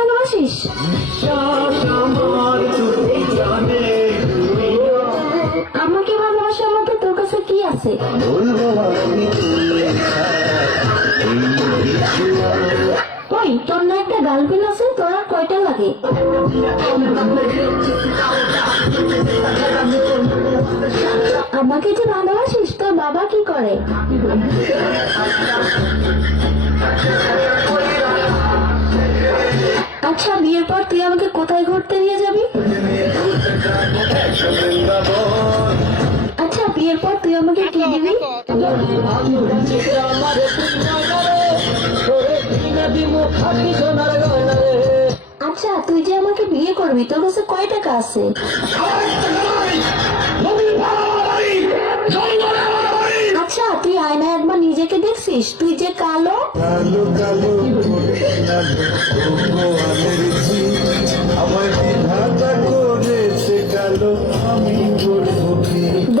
ভালোবাসিস? আমাকে ভালোবাসার মতো তোর কাছে কি আছে? ওই তোর না একটা গার্লফ্রেন্ড আছে, তোর আর কয়টা লাগে? আমাকে যে ভালোবাসিস, তোর বাবা কি করে? আচ্ছা, বিয়ের পর তুই আমাকে কোথায় ঘুরতে নিয়ে যাবি? আচ্ছা, বিয়ের পর তুই আমাকে কি দিবি? আচ্ছা, তুই যে আমাকে বিয়ে করবি, তোর কাছে কয় টাকা আছে? আচ্ছা, তুই আয়নায় একবার নিজেকে দেখছিস? তুই যে কালো।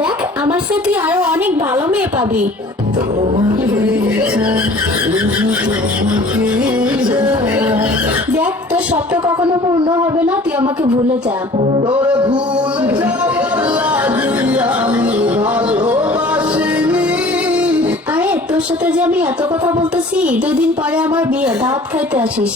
দেখ, আমার সাথে তুই আরো অনেক ভালো মেয়ে পাবি। দেখ, তোর স্বপ্ন কখনো পূর্ণ হবে না, তুই আমাকে ভুলে যা। আরে, তোর সাথে যে আমি এত কথা বলতেছি, 2 দিন পরে আমার বিয়ে, দাওয়াত খাইতে আসিস।